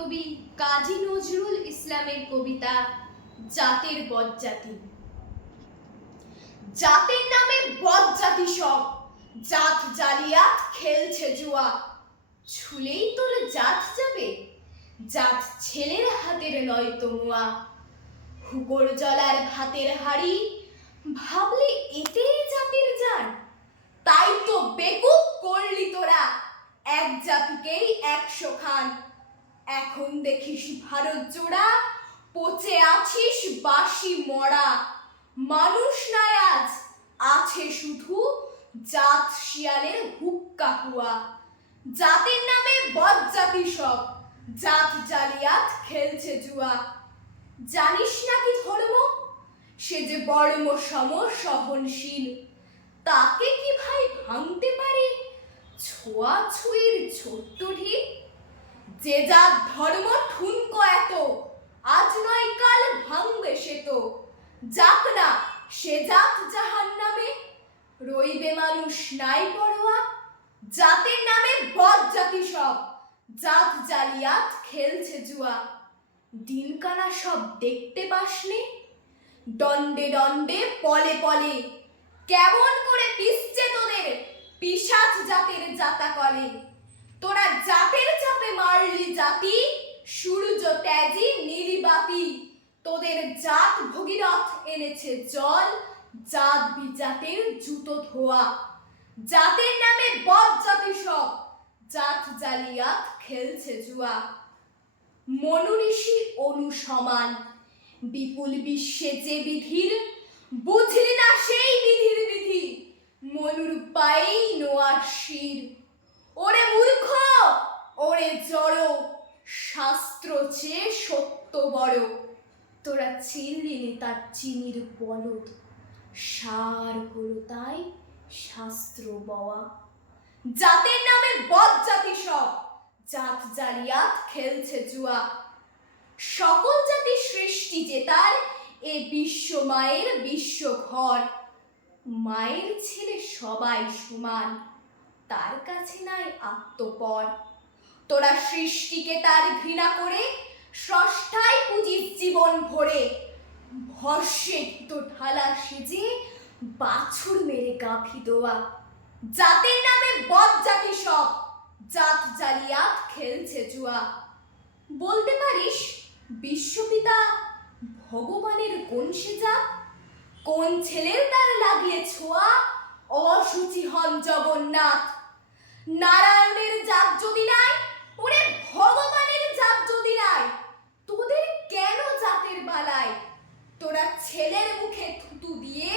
কবি কাজী নজরুল ইসলামের কবিতা জাতের বজ্জাতি জাতের নামে বজ্জাতি সব। জাত জালিয়াত খেলছে জুয়া। ছুলেই তোর জাত যাবে। জাত ছেলের হাতের নয় তোমুয়া হুকর জলার ভাতের হাড়ি, ভাবলে এতেই জাতির জান। তাই তো বেকুব করলি তোরা। এক জাতিকেই একশো খান। এখন দেখিস ভারত জোড়া, পচে আছিস বাসি মরা। মানুষ নাই আজ, আছে শুধু জাত শিয়ালের হুক্কা হুয়া জাতির নামে বজ্জাতি সব, জাত জালিয়াত খেলছে জুয়া। জানিস না কি ধর্ম? সে যে বর্ম সম সহনশীল, তাকে কি ভাই ভাঙতে পারে? ছোঁয়া ছুঁয়ের ছোট্ট ঢিল যে যার ধর্ম ঠুনকো এত, আজ নয় কাল ভাঙবে সে তো। যাক না, সে যাক জাহান নামে রইবে মানুষ নাই পড়োয়া জাতের নামে বদ জাতি সব, জাত জালিয়াত খেলছে জুয়া। দিনকানা সব দেখতে পাসনি? দণ্ডে দণ্ডে, পলে পলে, কেমন করে পিসছে তোদের পিসাচ জাতের জাতা কলে তোরা জাতের চাপে মারলি জাতি সূর্য ত্যাজি নীলিবাতি তোদের জাত ভগীরথ এনেছে জল, জাত বিজাতের জুতো ধোয়া। জাতের নামে বদ জাতি সব, জাত জালিয়াত খেলছে জুয়া। মনুঋষি অনুসমান বিপুল বিশ্বে যে বিধির, বুঝলি না সেই বিধির বিধি। মনুর পায়েই নোয়ার শির। ওরে মূর্খ, ওরে জড়, শাস্ত্র চেয়ে সত্য বড়। তোরা চিনলিনি তার চিনির বলদ। সার হলো তাই শাস্ত্র বওয়া। জাতের নামে বদ জাতি সব, জাত জালিয়াত খেলছে জুয়া। সকল জাতি সৃষ্টি যে তার, এ বিশ্ব মায়ের বিশ্ব ঘর। মায়ের ছেলে সবাই সমান, তার কাছে নাই আত্মপর। তোরা সৃষ্টিকে তার ঘৃণা করে ভরে ভস্যে তো ঢালা সেজে বাছুর মেরে গাফি দোয়া। জাতের নামে বদ জাতি সব, জাত জালিয়াত খেলছে জুয়া। বলতে পারিস, বিশ্বপিতা ভগবানের কোন সে জাত, কোন ছেলের দ্বারা লাগিয়ে ছোঁয়া অসুচি হন জগন্নাথ। নারায়ণের জাত যদি নাই ওরে ভগবানের জাত যদি নাই তোদের কেন জাতের বালাই তোরা ছেলের মুখে থুতু দিয়ে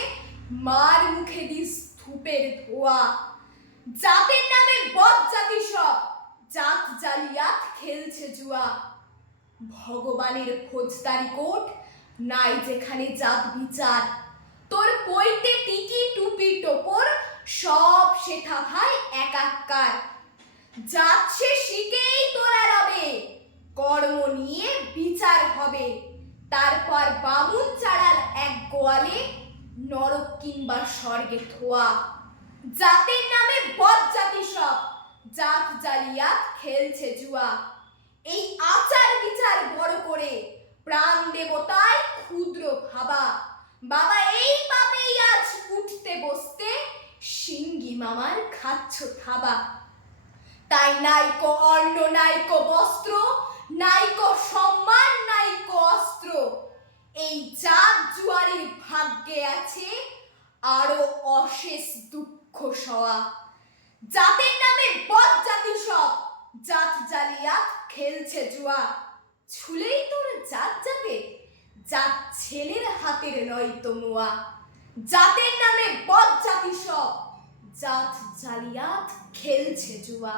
মার মুখে দিস ধূপের ধোয়া। জাতের নামে বদ জাতি সব, জাত জালিয়াত খেলছে জুয়া। ভগবানের ফৌজদারি কোট নাই যেখানে জাত বিচার। তোর পইতে টিকি টুপি টোপর, সব শেখা ভাই একাকার সে শিখেই তোরা রবে কর্ম নিয়ে বিচার হবে। তারপর বামুন চাড়াল এক গোয়ালে নরক কিংবা স্বর্গে থোয়া জাতের নামে বদ জাতি সব, জাত জালিয়াত খেলছে জুয়া। এই আচার বিচার বড় করে প্রাণ দেবতায় ক্ষুদ্র ভাবা। বাবা এই পাপেই আজ উঠতে বসতে সিঙ্গি মামার খাচ্ছ থাবা। তাই নাইকো অন্ন, নাইকো বস্ত্র নাইকো সম্মান নাইকো অস্ত্র। এই জাত জুয়ারির ভাগ্যে আছে আরও অশেষ দুঃখ সওয়া। জাতের নামে বদ জাতি সব, জাত জালিয়াত খেলছে জুয়া। ছুলেই তোর জাত যাবে, জাত ছেলের হাতের নয় তোমুয়া জাতের নামে বদ জাতি সব, জাত জালিয়াত খেলছে জুয়া।